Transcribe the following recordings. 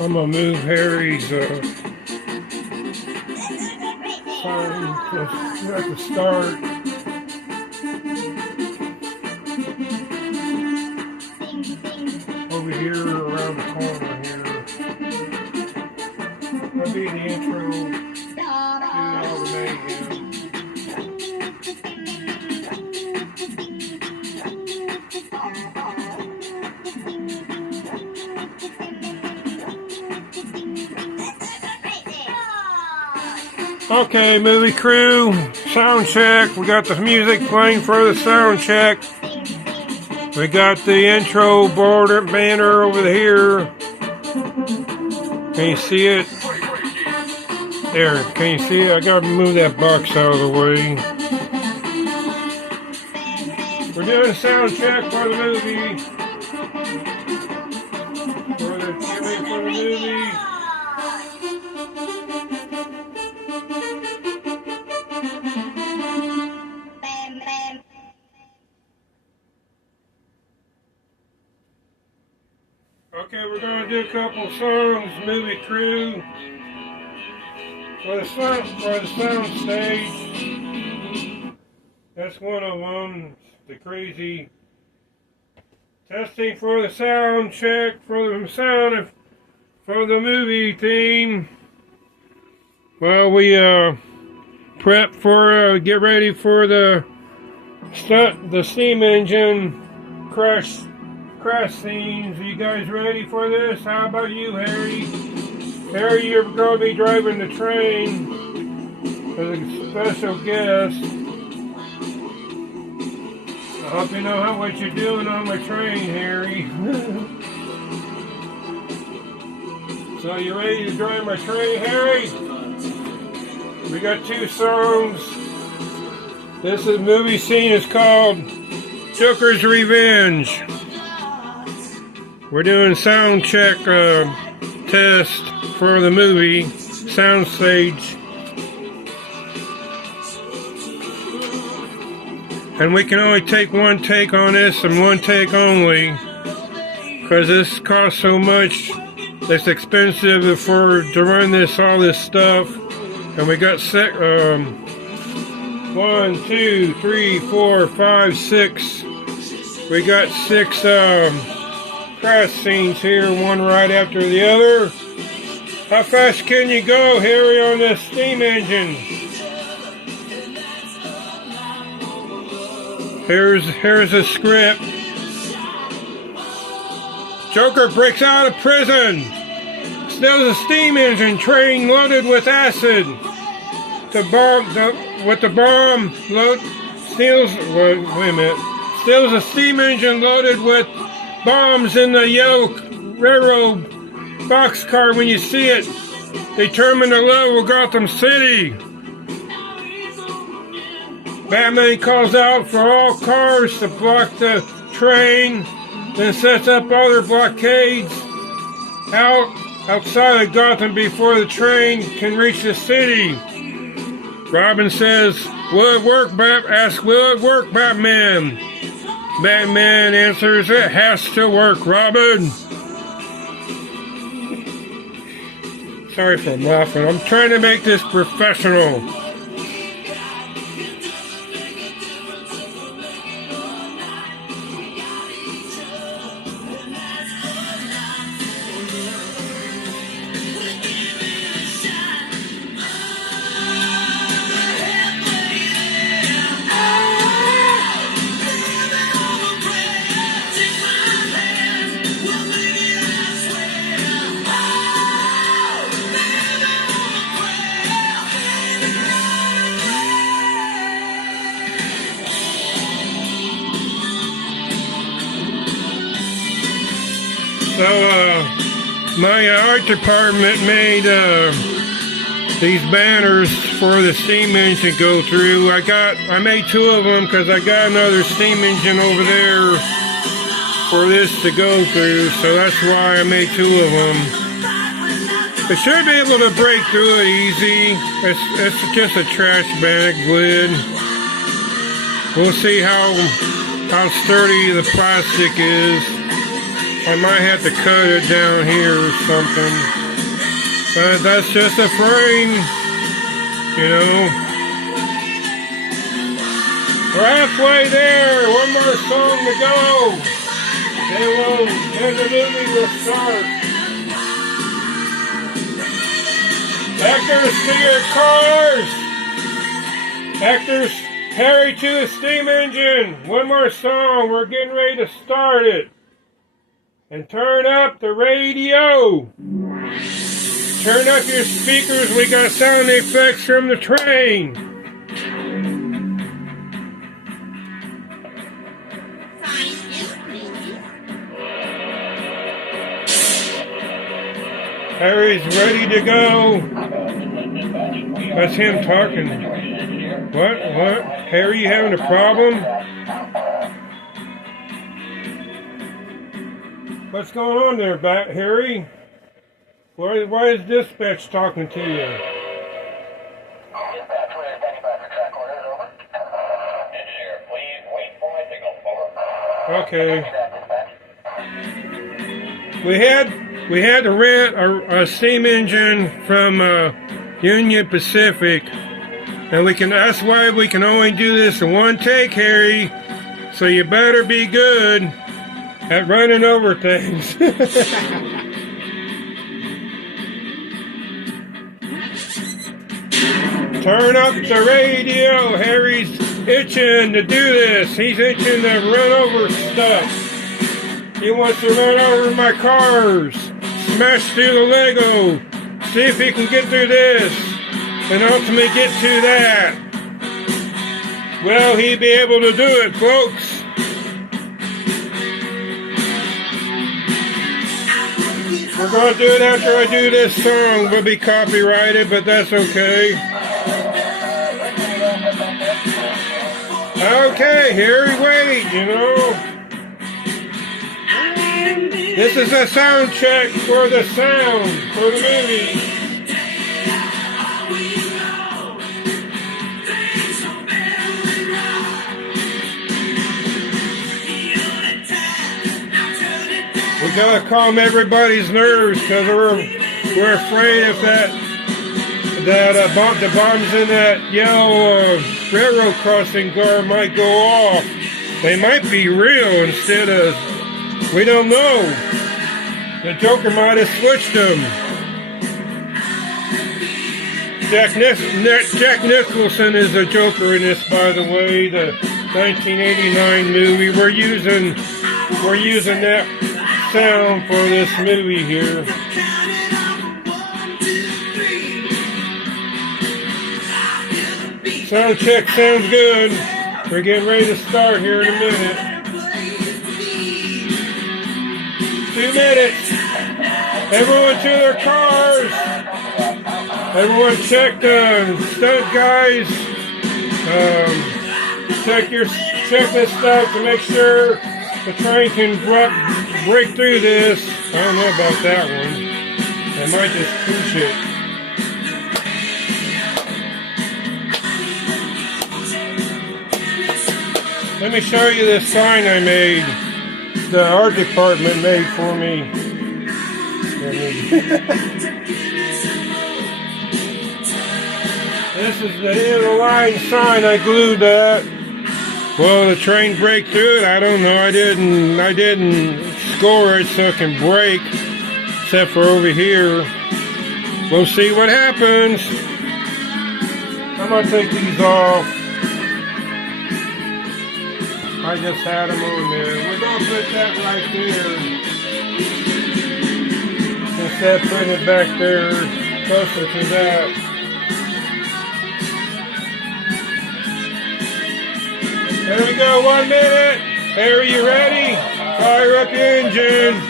I'm gonna move Harry's sign at the start. Over here, around the corner here. That'll be the intro to all the mayhem. Okay, movie crew, sound check. We got the music playing for the sound check. We got the intro border banner over here. Can you see it? There, can you see it? I gotta move that box out of the way. We're doing a sound check for the movie. For the movie. Okay, we're going to do a couple songs, movie crew, for the sound stage. That's one of them, the crazy testing for the sound check, for the sound for the movie theme. Well, we prep for, get ready for the steam engine crash scenes. Are you guys ready for this? How about you, Harry? Harry, you're going to be driving the train as a special guest. I hope you know what you're doing on the train, Harry. So you ready to drive my train, Harry? We got two songs. This movie scene is called Joker's Revenge. We're doing sound check test for the movie sound stage, and we can only take one take on this and one take only, because this costs so much. It's expensive to run all this stuff, and we got 1, 2, 3, 4, 5, 6. We got 6 crash scenes here, one right after the other. How fast can you go, Harry, on this steam engine? Here's the script. Joker breaks out of prison, steals a steam engine train loaded with acid. Steals a steam engine loaded with bombs in the yellow railroad boxcar. When you see it, determined to level Gotham City. Batman calls out for all cars to block the train, then sets up other blockades outside of Gotham before the train can reach the city. Robin says, "Will it work, will it work, Batman?" Batman answers, "It has to work, Robin." Sorry for laughing. I'm trying to make this professional. So, my art department made these banners for the steam engine to go through. I made 2 of them because I got another steam engine over there for this to go through. So that's why I made 2 of them. It should be able to break through it easy. It's just a trash bag lid. We'll see how sturdy the plastic is. I might have to cut it down here or something. But that's just a frame, you know. We're halfway there. One more song to go. Then the movie will start. Actors to your cars. Actors, Harry to the steam engine. One more song. We're getting ready to start it. And turn up the radio. Turn up your speakers. We got sound effects from the train. Harry's ready to go. That's him talking. What? Harry, you having a problem? What's going on there, Harry? Why is dispatch talking to you? Okay. We had to rent a steam engine from Union Pacific, and that's why we can only do this in one take, Harry. So you better be good at running over things. Turn up the radio. Harry's itching to do this. He's itching to run over stuff. He wants to run over my cars. Smash through the Lego. See if he can get through this. And ultimately get to that. Will he be able to do it, folks? We're going to do it after I do this song. We'll be copyrighted, but that's okay. Okay, Harry, wait, you know. This is a sound check for the sound for the movie. We gotta calm everybody's nerves because we're afraid if the bombs in that yellow railroad crossing guard might go off. They might be real instead of. We don't know. The Joker might have switched them. Jack Nicholson is the Joker in this, by the way. The 1989 movie. We're using that sound for this movie here. Sound check sounds good. We're getting ready to start here in a minute. 2 minutes. Everyone to their cars. Everyone check the stunt guys. Check this stuff to make sure the train can break through this. I don't know about that one. I might just push it. Let me show you this sign I made. The art department made for me. This is the end of the line sign. I glued that. Will the train break through it? I don't know. I didn't score it so it can break, except for over here. We'll see what happens. I'm gonna take these off. I just had them on there. We're going to put that right there. Instead of putting it back there, closer to that. There we go, 1 minute. Harry, you ready? Fire up your engine.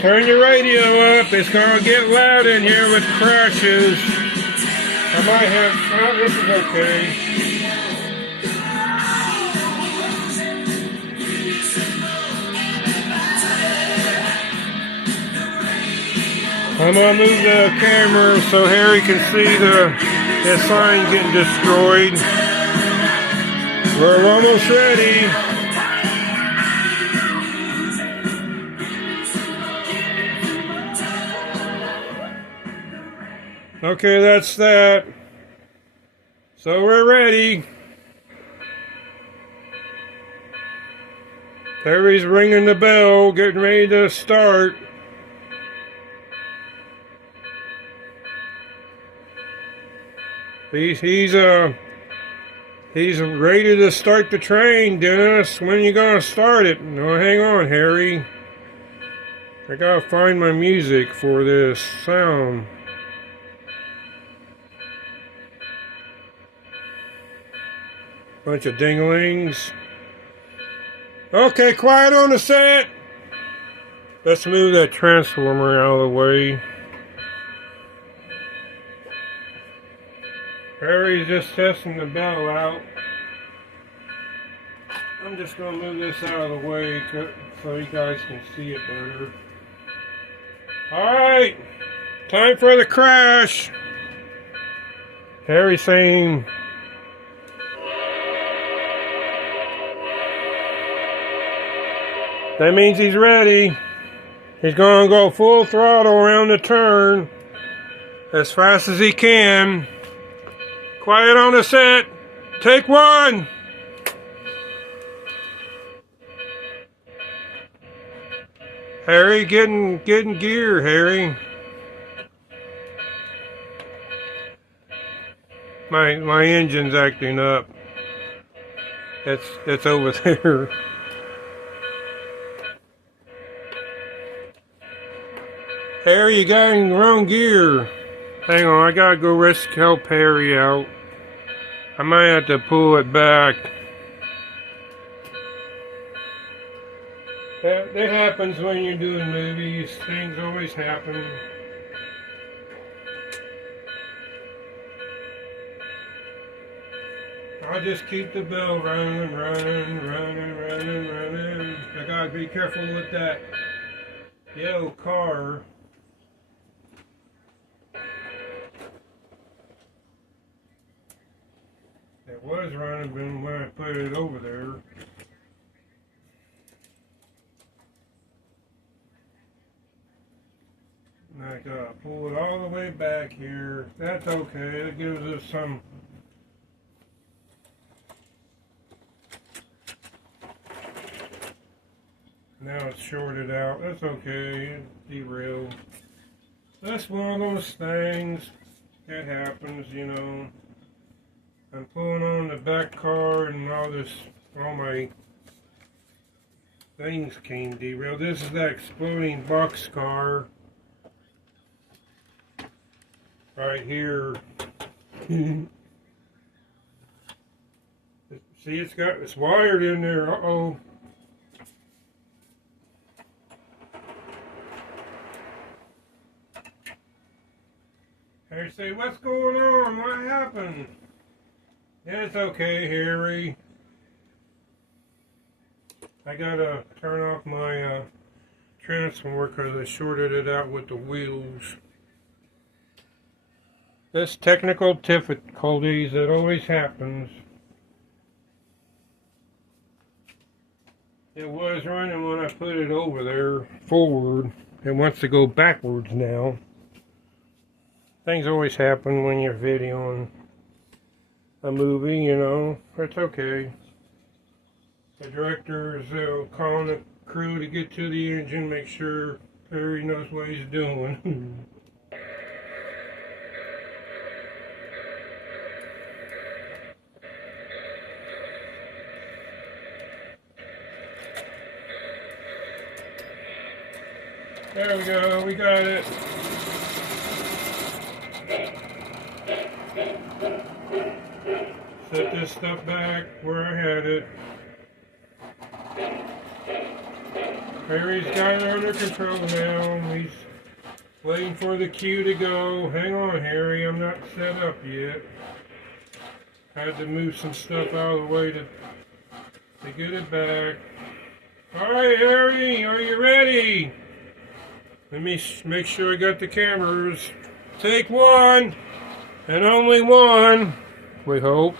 Turn your radio up. It's going to get loud in here with crashes. I might have... Oh, this is okay. I'm gonna move the camera so Harry can see the sign getting destroyed. We're almost ready. Okay, that's that. So we're ready. Harry's ringing the bell, getting ready to start. He's ready to start the train, Dennis. When are you gonna start it? No, hang on, Harry. I gotta find my music for this sound. Bunch of dinglings. Okay, quiet on the set. Let's move that transformer out of the way. Harry's just testing the bell out. I'm just going to move this out of the way so you guys can see it better. Alright, time for the crash. Harry's saying, that means he's ready. He's going to go full throttle around the turn as fast as he can. Quiet on the set. Take one. Harry, getting gear, Harry. My engine's acting up. It's over there. Harry, you got in the wrong gear. Hang on, I gotta go help Harry out. I might have to pull it back. That happens when you're doing movies. Things always happen. I'll just keep the bell running. I gotta be careful with that yellow car. It was running when I put it over there. I gotta pull it all the way back here. That's okay. It gives us some. Now it's shorted out. That's okay. Derailed. That's one of those things that happens, you know. I'm pulling on the back car and all my things came derailed. This is that exploding box car right here. See, it's wired in there. Uh-oh. They say, what's going on? What happened? Yeah, it's okay, Harry. I gotta turn off my transformer because I shorted it out with the wheels. This technical difficulties, it always happens. It was running when I put it over there forward. It wants to go backwards now. Things always happen when you're videoing a movie, you know. It's okay. The director is calling the crew to get to the engine, make sure Perry knows what he's doing. There we go, we got it. Set this stuff back where I had it. Harry's got it under control now. He's waiting for the cue to go. Hang on, Harry, I'm not set up yet. Had to move some stuff out of the way to get it back. Alright, Harry, are you ready? Let me make sure I got the cameras. Take one, and only one, we hope.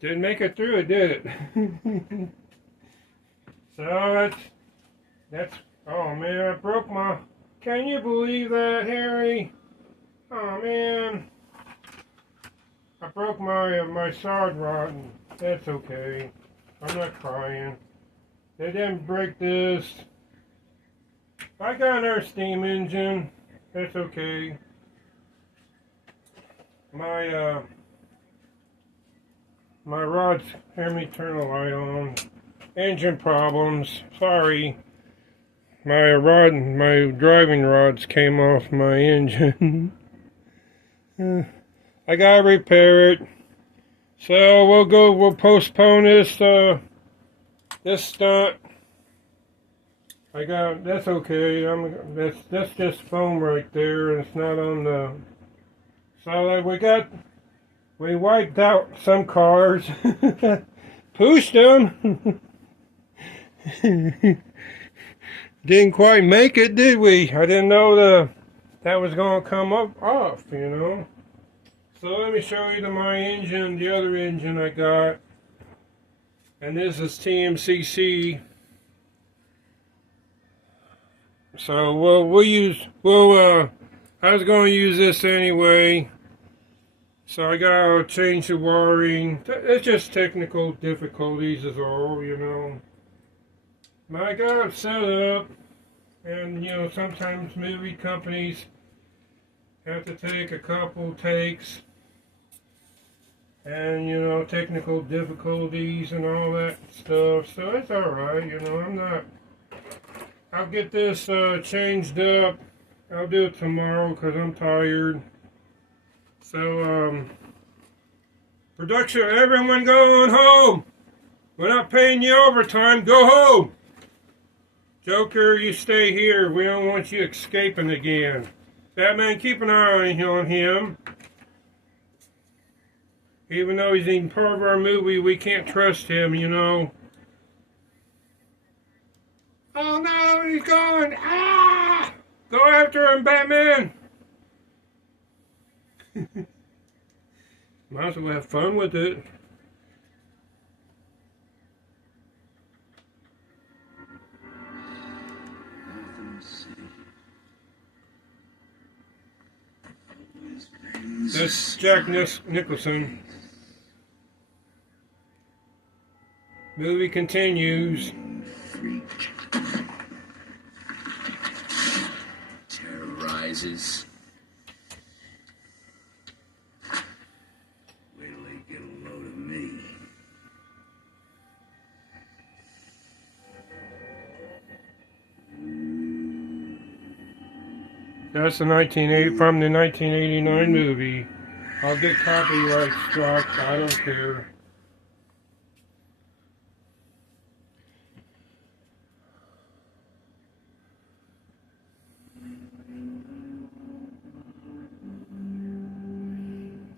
Didn't make it through it, did it? So that's, oh man, I broke my, can you believe that, Harry? Oh man, I broke my side rod, and that's okay. I'm not crying. They didn't break this. I got our steam engine. That's okay. My rods, let me turn the light on. Engine problems. Sorry. My driving rods came off my engine. I gotta repair it. So we'll postpone this stunt. That's okay. That's just foam right there, and it's not on the. So we wiped out some cars, pushed them. Didn't quite make it, did we? I didn't know that was gonna come off, you know. So let me show you my engine, the other engine I got, and this is TMCC. So I was going to use this anyway. So I gotta change the wiring. It's just technical difficulties is all, you know. I got it set up, and you know, sometimes movie companies have to take a couple takes, and you know, technical difficulties and all that stuff. So it's alright, you know, I'll get this changed up. I'll do it tomorrow because I'm tired. So, production, everyone going home. We're not paying you overtime. Go home. Joker, you stay here. We don't want you escaping again. Batman, keep an eye on him. Even though he's in part of our movie, we can't trust him, you know. Oh no, he's gone. Ah! Go after him, Batman. Might as well have fun with it. That's Jack Nicholson. Movie continues. Terrorizes. Wait till they get a load of me. That's from the 1989 movie. I'll get copyright struck. I don't care.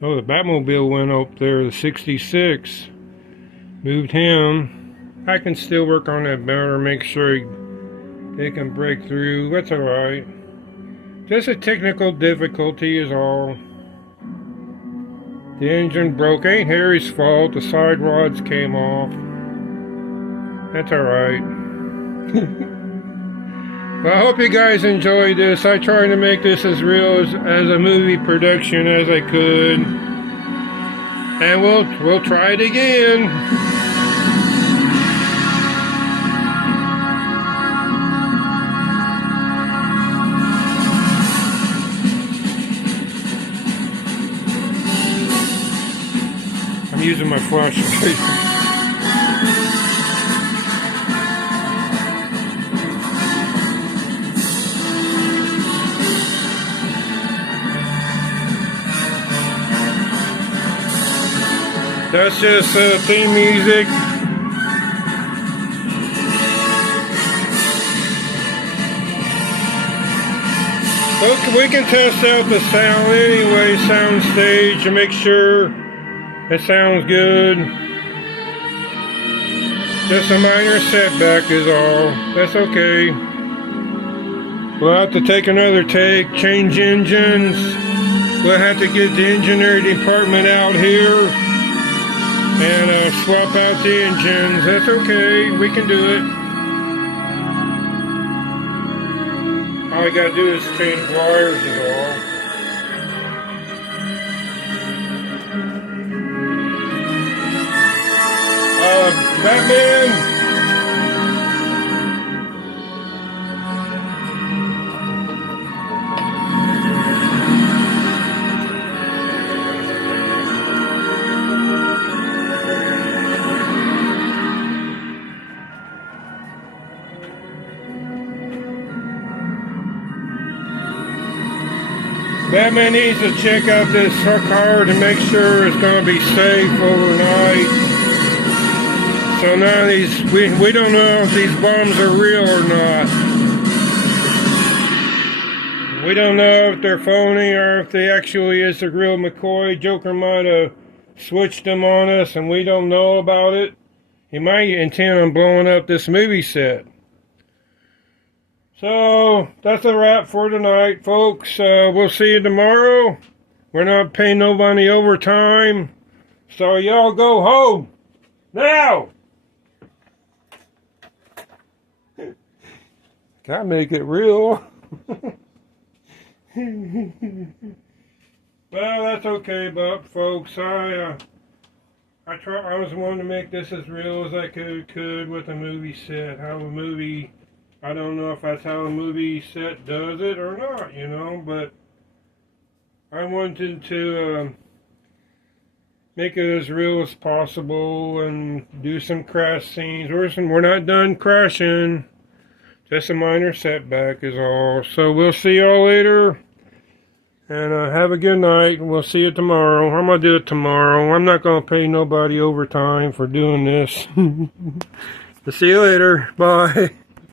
Oh, the Batmobile went up there, the 66. Moved him. I can still work on that better, make sure they can break through. That's alright. Just a technical difficulty is all. The engine broke. Ain't Harry's fault. The side rods came off. That's alright. Well, I hope you guys enjoyed this. I tried to make this as real as a movie production as I could. And we'll try it again. I'm using my flashlight. That's just theme music. Well, we can test out the sound anyway, sound stage, to make sure it sounds good. Just a minor setback is all. That's okay. We'll have to take another take, change engines. We'll have to get the engineering department out here and swap out the engines. That's okay. We can do it. All we gotta do is change wires is all. Batman! Batman needs to check out this car to make sure it's going to be safe overnight. So none of these, we don't know if these bombs are real or not. We don't know if they're phony or if they actually is the real McCoy. Joker might have switched them on us and we don't know about it. He might intend on blowing up this movie set. So, that's a wrap for tonight, folks. We'll see you tomorrow. We're not paying nobody overtime. So, y'all go home. Now! Gotta make it real. Well, that's okay, but folks, I was wanting to make this as real as I could with a movie set. How a movie... I don't know if that's how a movie set does it or not, you know, but I wanted to make it as real as possible and do some crash scenes. We're not done crashing, just a minor setback is all. So we'll see y'all later, and have a good night, and we'll see you tomorrow. I'm going to do it tomorrow. I'm not going to pay nobody overtime for doing this. We'll see you later. Bye.